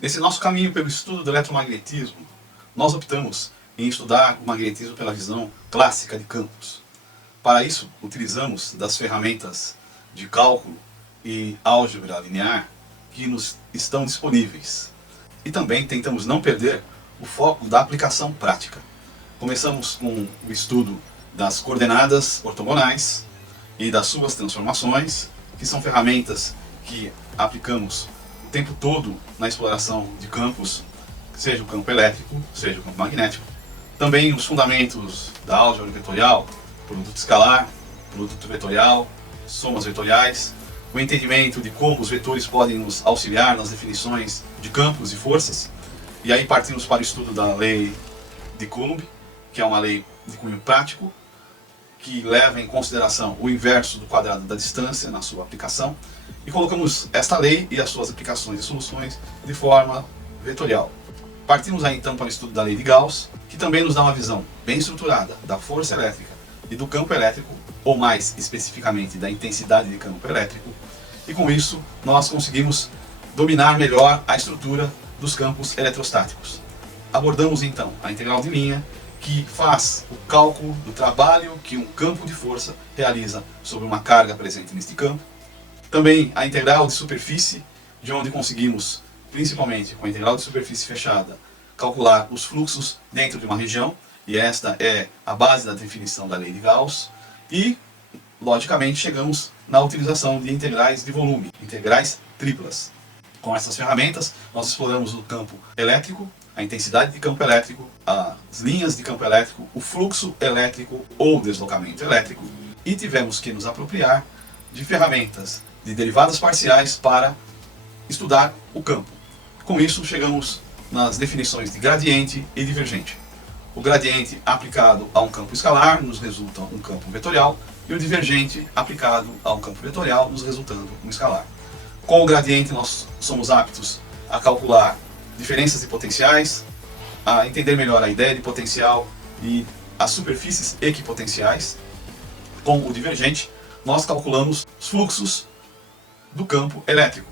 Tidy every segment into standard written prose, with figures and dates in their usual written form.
Nesse nosso caminho pelo estudo do eletromagnetismo, nós optamos em estudar o magnetismo pela visão clássica de campos. Para isso, utilizamos das ferramentas de cálculo e álgebra linear que nos estão disponíveis. E também tentamos não perder o foco da aplicação prática. Começamos com o estudo das coordenadas ortogonais e das suas transformações, que são ferramentas que aplicamos o tempo todo na exploração de campos, seja o campo elétrico, seja o campo magnético. Também os fundamentos da álgebra vetorial, produto escalar, produto vetorial, somas vetoriais, o entendimento de como os vetores podem nos auxiliar nas definições de campos e forças. E aí partimos para o estudo da lei de Coulomb, que é uma lei de cunho prático, que leva em consideração o inverso do quadrado da distância na sua aplicação, e colocamos esta lei e as suas aplicações e soluções de forma vetorial. Partimos aí então para o estudo da lei de Gauss, que também nos dá uma visão bem estruturada da força elétrica e do campo elétrico, ou mais especificamente da intensidade de campo elétrico, e com isso nós conseguimos dominar melhor a estrutura dos campos eletrostáticos. Abordamos então a integral de linha, que faz o cálculo do trabalho que um campo de força realiza sobre uma carga presente neste campo. Também a integral de superfície, de onde conseguimos, principalmente com a integral de superfície fechada, calcular os fluxos dentro de uma região, e esta é a base da definição da lei de Gauss. E, logicamente, chegamos na utilização de integrais de volume, integrais triplas. Com essas ferramentas, nós exploramos o campo elétrico, a intensidade de campo elétrico, as linhas de campo elétrico, o fluxo elétrico ou deslocamento elétrico, e tivemos que nos apropriar de ferramentas de derivadas parciais para estudar o campo. Com isso, chegamos nas definições de gradiente e divergente. O gradiente aplicado a um campo escalar nos resulta um campo vetorial, e o divergente aplicado a um campo vetorial nos resultando um escalar. Com o gradiente nós somos aptos a calcular diferenças de potenciais, a entender melhor a ideia de potencial e as superfícies equipotenciais. Com o divergente nós calculamos os fluxos do campo elétrico.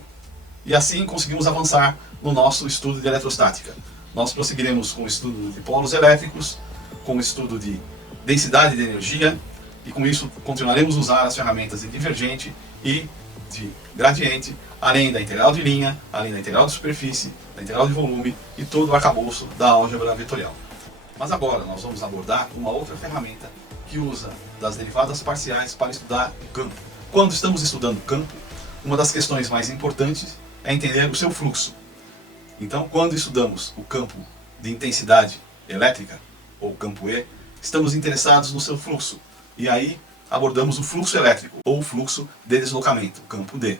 E assim conseguimos avançar no nosso estudo de eletrostática. Nós prosseguiremos com o estudo de polos elétricos, com o estudo de densidade de energia, e com isso continuaremos a usar as ferramentas de divergente e de gradiente, além da integral de linha, além da integral de superfície, da integral de volume e todo o arcabouço da álgebra vetorial. Mas agora nós vamos abordar uma outra ferramenta que usa das derivadas parciais para estudar o campo. Quando estamos estudando o campo, uma das questões mais importantes é entender o seu fluxo. Então, quando estudamos o campo de intensidade elétrica, ou campo E, estamos interessados no seu fluxo. E aí abordamos o fluxo elétrico, ou o fluxo de deslocamento, campo D.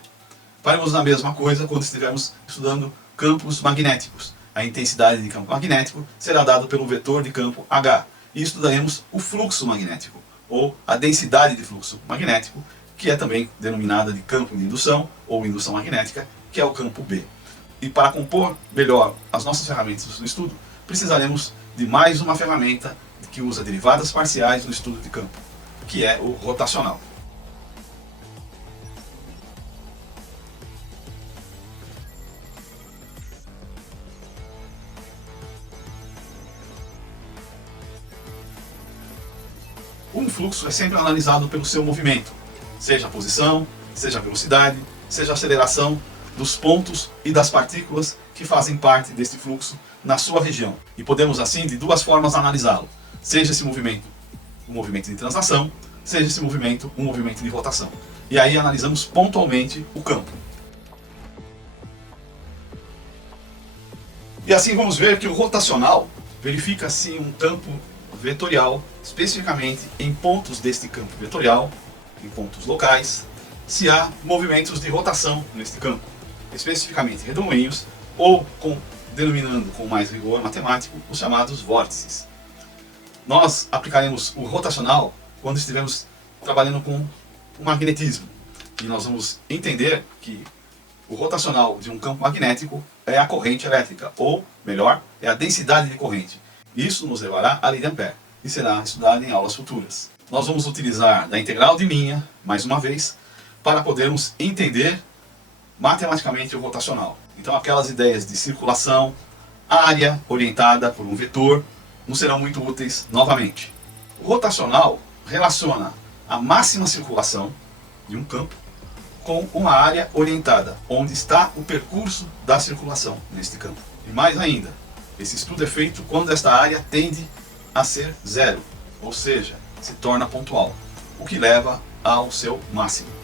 Faremos a mesma coisa quando estivermos estudando campos magnéticos. A intensidade de campo magnético será dada pelo vetor de campo H. E estudaremos o fluxo magnético, ou a densidade de fluxo magnético, que é também denominada de campo de indução, ou indução magnética, que é o campo B. E para compor melhor as nossas ferramentas do estudo, precisaremos de mais uma ferramenta que usa derivadas parciais no estudo de campo, que é o rotacional. Um fluxo é sempre analisado pelo seu movimento, seja a posição, seja a velocidade, seja a aceleração dos pontos e das partículas que fazem parte deste fluxo na sua região. E podemos assim de duas formas analisá-lo, seja esse movimento um movimento de translação, seja esse movimento um movimento de rotação. E aí analisamos pontualmente o campo. E assim vamos ver que o rotacional verifica se um campo vetorial, especificamente em pontos deste campo vetorial, em pontos locais, se há movimentos de rotação neste campo, especificamente redemoinhos, ou denominando com mais rigor matemático os chamados vórtices. Nós aplicaremos o rotacional quando estivermos trabalhando com o magnetismo, e nós vamos entender que o rotacional de um campo magnético é a corrente elétrica, ou melhor, é a densidade de corrente. Isso nos levará à lei de Ampère e será estudado em aulas futuras. Nós vamos utilizar da integral de linha, mais uma vez, para podermos entender matematicamente o rotacional. Então aquelas ideias de circulação, área orientada por um vetor, não serão muito úteis novamente. O rotacional relaciona a máxima circulação de um campo com uma área orientada, onde está o percurso da circulação neste campo. E mais ainda, esse estudo é feito quando esta área tende a ser zero, ou seja, se torna pontual, o que leva ao seu máximo.